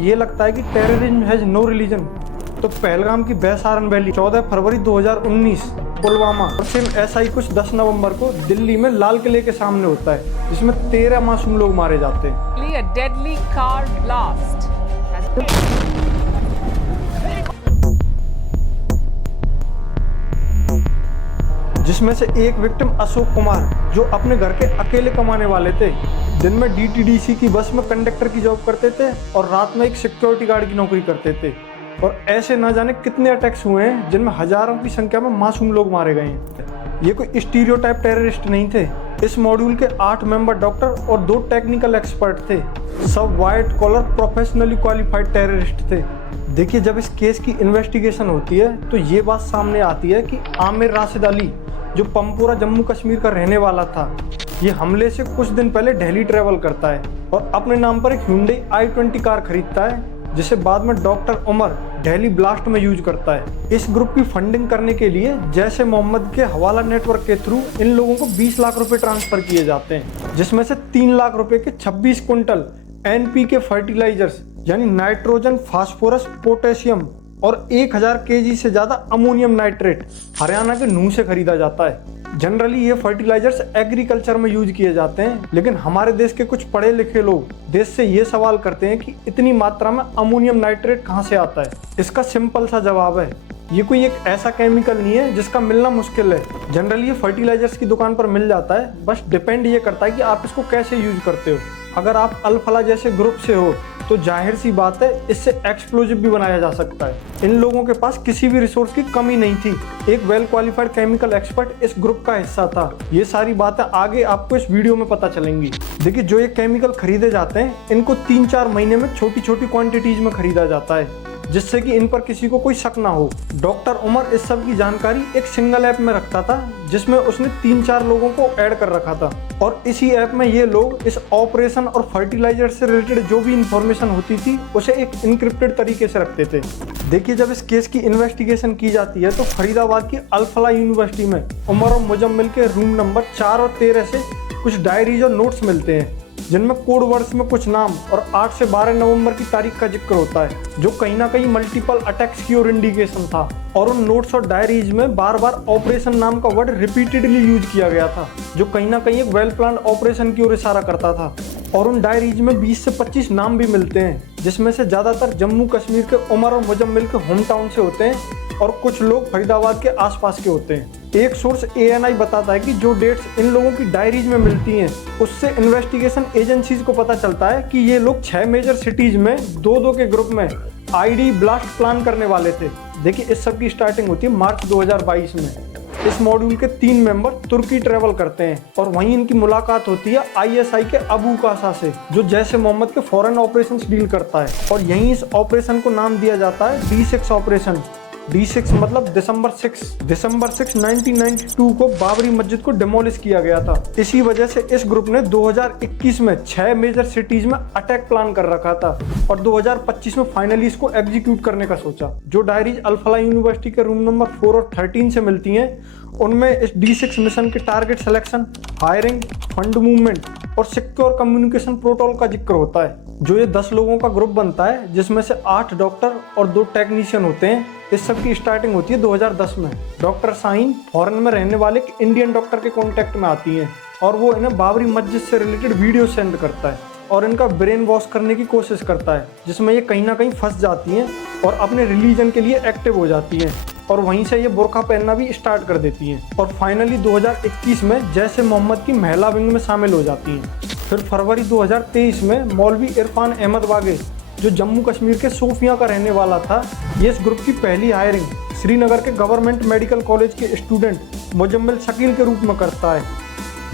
ये लगता है कि टेररिज्म हैज नो रिलीजन। तो पहलगाम की बैसारन वैली 14 फरवरी 2019 पुलवामा और सेम ऐसा ही कुछ 10 नवंबर को दिल्ली में लाल किले के सामने होता है, जिसमें 13 मासूम लोग मारे जाते हैं। A deadly car blast जिसमें से एक विक्टिम अशोक कुमार, जो अपने घर के अकेले कमाने वाले थे। दिन में डीटीडीसी की बस में कंडक्टर की जॉब करते थे और रात में एक सिक्योरिटी गार्ड की नौकरी करते थे। और ऐसे न जाने कितने अटैक्स हुए हैं जिनमें हजारों की संख्या में मासूम लोग मारे गए हैं। ये कोई स्टीरियोटाइप टेररिस्ट नहीं थे। इस मॉड्यूल के 8 मेंबर डॉक्टर और 2 टेक्निकल एक्सपर्ट थे। सब white collar professionally qualified terrorist थे। देखिए, जब इस केस की इन्वेस्टिगेशन होती है तो ये बात सामने आती है कि आमिर राशिद अली, जो पंपोरा जम्मू कश्मीर का रहने वाला था, ये हमले से कुछ दिन पहले दिल्ली ट्रैवल करता है और अपने नाम पर एक Hyundai i20 कार खरीदता है, जिसे बाद में डॉक्टर उमर दिल्ली ब्लास्ट में यूज करता है। इस ग्रुप की फंडिंग करने के लिए जैश ए मोहम्मद के हवाला नेटवर्क के थ्रू इन लोगों को 20 लाख रुपए ट्रांसफर किए जाते हैं, जिसमें से 3 लाख रुपए के 26 क्विंटल NPK फर्टिलाइजर्स यानी नाइट्रोजन, फास्फोरस, पोटेशियम और 1000 kg से ज्यादा अमोनियम नाइट्रेट हरियाणा के नूह से खरीदा जाता है। जनरली ये फर्टिलाइजर्स एग्रीकल्चर में यूज किए जाते हैं, लेकिन हमारे देश के कुछ पढ़े लिखे लोग देश से ये सवाल करते हैं कि इतनी मात्रा में अमोनियम नाइट्रेट कहाँ से आता है। इसका सिंपल सा जवाब है, ये कोई एक ऐसा केमिकल नहीं है जिसका मिलना मुश्किल है। जनरली ये फर्टिलाइजर्स की दुकान पर मिल जाता है, बस डिपेंड ये करता है कि आप इसको कैसे यूज करते हो। अगर आप अल-फलाह जैसे ग्रुप से हो तो जाहिर सी बात है इससे एक्सप्लोजिव भी बनाया जा सकता है। इन लोगों के पास किसी भी रिसोर्स की कमी नहीं थी। एक वेल क्वालिफाइड केमिकल एक्सपर्ट इस ग्रुप का हिस्सा था। ये सारी बातें आगे आपको इस वीडियो में पता चलेंगी। देखिए, जो ये केमिकल खरीदे जाते हैं इनको 3-4 महीने में छोटी छोटी क्वांटिटीज में खरीदा जाता है, जिससे कि इन पर किसी को कोई शक ना हो। डॉक्टर उमर इस सब की जानकारी एक सिंगल ऐप में रखता था, जिसमें उसने 3-4 लोगों को ऐड कर रखा था और इसी ऐप में ये लोग इस ऑपरेशन और फर्टिलाइजर से रिलेटेड जो भी इंफॉर्मेशन होती थी उसे एक इनक्रिप्टेड तरीके से रखते थे। देखिए, जब इस केस की इन्वेस्टिगेशन की जाती है तो फरीदाबाद की अल-फलाह यूनिवर्सिटी में उमर और मुजम्मिल के रूम नंबर 4 और 13 से कुछ डायरीज और नोट्स मिलते हैं, जिनमें कोड वर्ड्स में कुछ नाम और 8 से 12 नवंबर की तारीख का जिक्र होता है, जो कहीं ना कहीं मल्टीपल अटैक्स की ओर इंडिकेशन था। और उन नोट्स और डायरीज में बार बार ऑपरेशन नाम का वर्ड रिपीटेडली यूज किया गया था, जो कहीं ना कहीं एक वेल प्लान ऑपरेशन की ओर इशारा करता था। और उन डायरीज में 20 से 25 नाम भी मिलते हैं, जिसमें से ज़्यादातर जम्मू कश्मीर के उमर और मुजम्मिल के होम टाउन से होते हैं और कुछ लोग फरीदाबाद के आसपास के होते हैं। एक सोर्स ANI बताता है कि जो डेट्स इन लोगों की डायरीज में मिलती हैं, उससे इन्वेस्टिगेशन एजेंसीज को पता चलता है कि ये लोग 6 मेजर सिटीज में 2-2 के ग्रुप में ID ब्लास्ट प्लान करने वाले थे। देखिए, इस सब की स्टार्टिंग होती है मार्च 2022 में। इस मॉड्यूल के 3 मेंबर तुर्की ट्रेवल करते हैं और वहीं इनकी मुलाकात होती है ISI के अबू कासा से, जो जैश ए मोहम्मद के फॉरेन ऑपरेशंस डील करता है। और यहीं इस ऑपरेशन को नाम दिया जाता है D6 ऑपरेशन। D6 मतलब दिसंबर 6 1992 को बाबरी मस्जिद को डिमोलिश किया गया था। इसी वजह से इस ग्रुप ने 2021 में 6 मेजर सिटीज में अटैक प्लान कर रखा था और 2025 में फाइनली इसको एग्जीक्यूट करने का सोचा। जो डायरीज अल-फलाह यूनिवर्सिटी के रूम नंबर 4 और 13 से मिलती हैं, उनमें इस D6 मिशन के target selection, hiring, fund movement और सिक्योर कम्युनिकेशन प्रोटोकॉल का जिक्र होता है। जो ये 10 लोगों का ग्रुप बनता है, जिसमें से 8 डॉक्टर और 2 टेक्नीशियन होते हैं। इस सब की स्टार्टिंग होती है 2010 में। डॉक्टर शाहीन फॉरेन में रहने वाले एक इंडियन डॉक्टर के कॉन्टेक्ट में आती हैं और वो इन्हें बाबरी मस्जिद से रिलेटेड वीडियो सेंड करता है और इनका ब्रेन वॉश करने की कोशिश करता है, जिसमें ये कहीं ना कहीं फंस जाती हैं और अपने रिलीजन के लिए एक्टिव हो जाती हैं और वहीं से ये बुर्का पहनना भी स्टार्ट कर देती हैं और फाइनली 2021 में जैश ए मोहम्मद की महिला विंग में शामिल हो जाती हैं। फिर फरवरी 2023 में मौलवी इरफान अहमद वागे, जो जम्मू कश्मीर के सोफिया का रहने वाला था, ये इस ग्रुप की पहली हायरिंग श्रीनगर के गवर्नमेंट मेडिकल कॉलेज के स्टूडेंट मुजम्मिल शकील के रूप में करता है।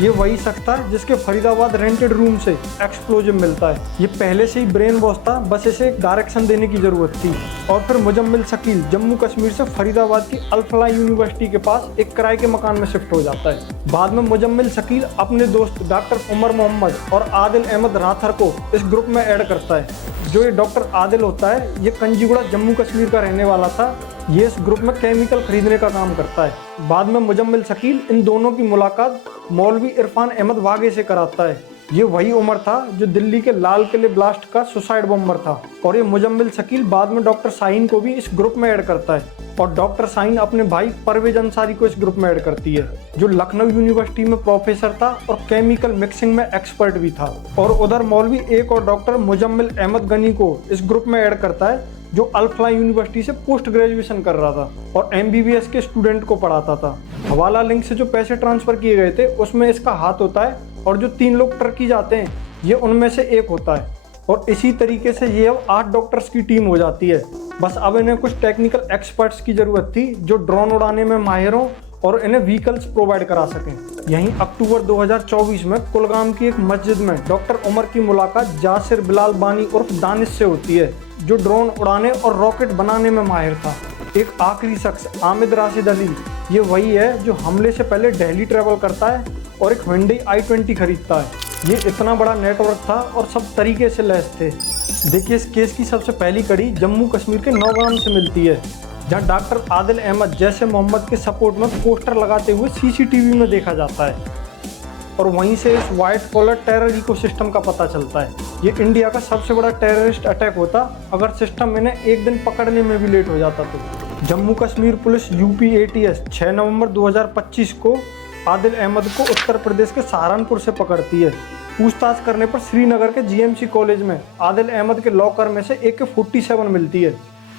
ये वही शख्स था जिसके फरीदाबाद रेंटेड रूम से एक्सप्लोजिव मिलता है। ये पहले से ही ब्रेन वॉश था, बस इसे एक डायरेक्शन देने की ज़रूरत थी। और फिर मुजम्मिल शकील जम्मू कश्मीर से फरीदाबाद की अल-फलाह यूनिवर्सिटी के पास एक किराए के मकान में शिफ्ट हो जाता है। बाद में मुजम्मिल शकील अपने दोस्त डॉक्टर उमर मोहम्मद और आदिल अहमद राथर को इस ग्रुप में ऐड करता है। जो ये डॉक्टर आदिल होता है, ये कंजीगुड़ा जम्मू कश्मीर का रहने वाला था। ये इस ग्रुप में केमिकल खरीदने का काम करता है। बाद में मुजम्मिल शकील इन दोनों की मुलाकात मौलवी इरफान अहमद वागे से कराता है, ये वही उमर था जो दिल्ली के लाल किले ब्लास्ट का सुसाइड बॉम्बर था। और ये मुजम्मिल शकील बाद में डॉक्टर शाहीन को भी इस ग्रुप में ऐड करता है और डॉक्टर शाहीन अपने भाई परवेज अंसारी को इस ग्रुप में ऐड करती है, जो लखनऊ यूनिवर्सिटी में प्रोफेसर था और केमिकल मिक्सिंग में एक्सपर्ट भी था। और उधर मौलवी एक और डॉक्टर मुजम्मिल अहमद गनी को इस ग्रुप में ऐड करता है, जो अल्फला यूनिवर्सिटी से पोस्ट ग्रेजुएशन कर रहा था और MBBS के स्टूडेंट को पढ़ाता था। हवाला लिंक से जो पैसे ट्रांसफर किए गए थे उसमें इसका हाथ होता है और जो 3 लोग टर्की जाते हैं ये उनमें से एक होता है। और इसी तरीके से ये अब 8 डॉक्टर्स की टीम हो जाती है। बस अब इन्हें कुछ टेक्निकल एक्सपर्ट्स की जरूरत थी जो ड्रोन उड़ाने में माहिर हों और इन्हें व्हीकल्स प्रोवाइड करा सकें। यहीं अक्टूबर 2024 में कुलगाम की एक मस्जिद में डॉक्टर उमर की मुलाकात जासिर बिलाल बानी उर्फ दानिश से होती है, जो ड्रोन उड़ाने और रॉकेट बनाने में माहिर था। एक आखिरी शख्स आमिद राशिद अली, ये वही है जो हमले से पहले दिल्ली ट्रैवल करता है और एक Hyundai i20 खरीदता है। ये इतना बड़ा नेटवर्क था और सब तरीके से लैस थे। देखिए, इस केस की सबसे पहली कड़ी जम्मू कश्मीर के नौगाम से मिलती है, जहां डॉक्टर आदिल अहमद जैसे मोहम्मद के सपोर्ट में पोस्टर लगाते हुए CCTV में देखा जाता है। और वहीं से इस वाइट कॉलर टेरर इकोसिस्टम का पता चलता है। ये इंडिया का सबसे बड़ा टेररिस्ट अटैक होता अगर सिस्टम इन्हें एक दिन पकड़ने में भी लेट हो जाता तो। Jammu Kashmir police UP ATS 6 नवंबर 2025 को आदिल अहमद को उत्तर प्रदेश के सहारनपुर से पकड़ती है। पूछताछ करने पर श्रीनगर के GMC कॉलेज में आदिल अहमद के लॉकर में से AK-47 मिलती है।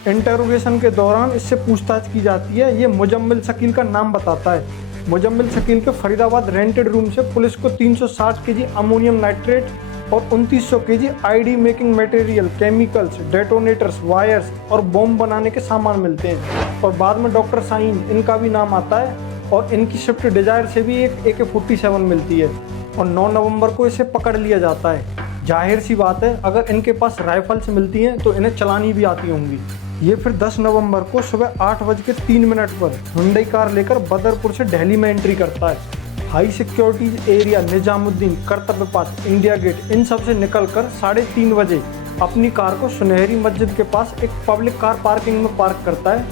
इंटेरोगेशन के दौरान इससे पूछताछ की जाती है। ये मुजम्मिल शकील का नाम बताता है। मुजम्मिल शकील के फरीदाबाद रेंटेड रूम से पुलिस को 360 kg अमोनियम नाइट्रेट और 2900 kg ID making material, chemicals, detonators, wires और बॉम्ब बनाने के सामान मिलते हैं। और बाद में डॉक्टर शाहीन, इनका भी नाम आता है और इनकी शिफ्ट डिजायर से भी एक AK-47 मिलती है और 9 नवंबर को इसे पकड़ लिया जाता है। जाहिर सी बात है, अगर इनके पास राइफल्स मिलती हैं तो इन्हें चलानी भी आती होंगी। ये फिर 10 नवंबर को सुबह 8:03 पर Hyundai कार लेकर बदरपुर से दिल्ली में एंट्री करता है। हाई सिक्योरिटी एरिया निजामुद्दीन, कर्तव्य पाथ, इंडिया गेट, इन सब से निकलकर 3:30 बजे अपनी कार को सुनहरी मस्जिद के पास एक पब्लिक कार पार्किंग में पार्क करता है,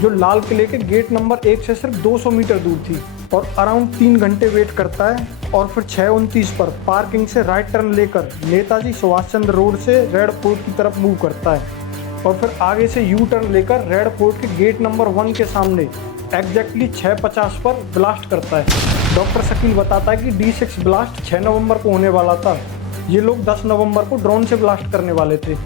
जो लाल किले के गेट नंबर 1 से सिर्फ 200 मीटर दूर थी। और अराउंड 3 घंटे वेट करता है और फिर 6:29 पर पार्किंग से राइट टर्न लेकर नेताजी सुभाष चंद्र रोड से रेड फोर्ट की तरफ मूव करता है और फिर आगे से यू टर्न लेकर रेड फोर्ट के गेट नंबर 1 के सामने एग्जैक्टली 6:50 पर ब्लास्ट करता है। डॉक्टर शकील बताता है कि D6 ब्लास्ट 6 नवंबर को होने वाला था। ये लोग 10 नवंबर को ड्रोन से ब्लास्ट करने वाले थे,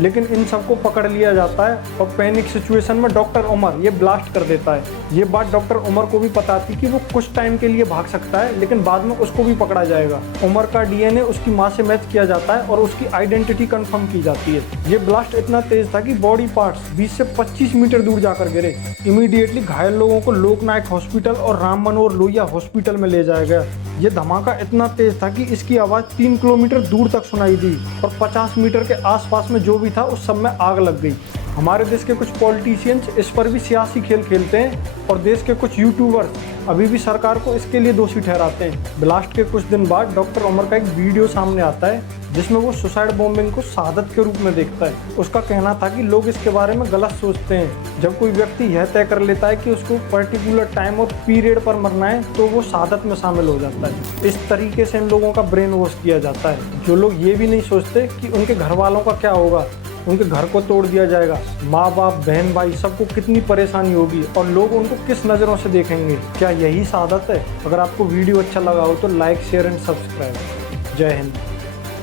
लेकिन इन सबको पकड़ लिया जाता है और पैनिक सिचुएशन में डॉक्टर उमर ये ब्लास्ट कर देता है। ये बात डॉक्टर उमर को भी पता थी कि वो कुछ टाइम के लिए भाग सकता है, लेकिन बाद में उसको भी पकड़ा जाएगा। उमर का DNA उसकी मां से मैच किया जाता है और उसकी आइडेंटिटी कंफर्म की जाती है। ये ब्लास्ट इतना तेज था कि बॉडी पार्ट्स 20 से 25 मीटर दूर जाकर गिरे। इमीडिएटली घायल लोगों को लोकनायक हॉस्पिटल और राम मनोहर लोहिया हॉस्पिटल में ले जाया गया। ये धमाका इतना तेज था कि इसकी आवाज़ 3 किलोमीटर दूर तक सुनाई दी और 50 मीटर के आसपास में जो भी था उस सब में आग लग गई। हमारे देश के कुछ पॉलिटिशियंस इस पर भी सियासी खेल खेलते हैं और देश के कुछ यूट्यूबर्स अभी भी सरकार को इसके लिए दोषी ठहराते हैं। ब्लास्ट के कुछ दिन बाद डॉक्टर उमर का एक वीडियो सामने आता है जिसमें वो सुसाइड बॉम्बिंग को शहादत के रूप में देखता है। उसका कहना था कि लोग इसके बारे में गलत सोचते हैं। जब कोई व्यक्ति यह तय कर लेता है कि उसको पर्टिकुलर टाइम और पीरियड पर मरना है तो वो शहादत में शामिल हो जाता है। इस तरीके से इन लोगों का ब्रेन वॉश किया जाता है। जो लोग ये भी नहीं सोचते कि उनके घर वालों का क्या होगा, उनके घर को तोड़ दिया जाएगा, माँ बाप, बहन भाई सबको कितनी परेशानी होगी और लोग उनको किस नज़रों से देखेंगे। क्या यही शहादत है? अगर आपको वीडियो अच्छा लगा हो तो लाइक, शेयर एंड सब्सक्राइब। जय हिंद।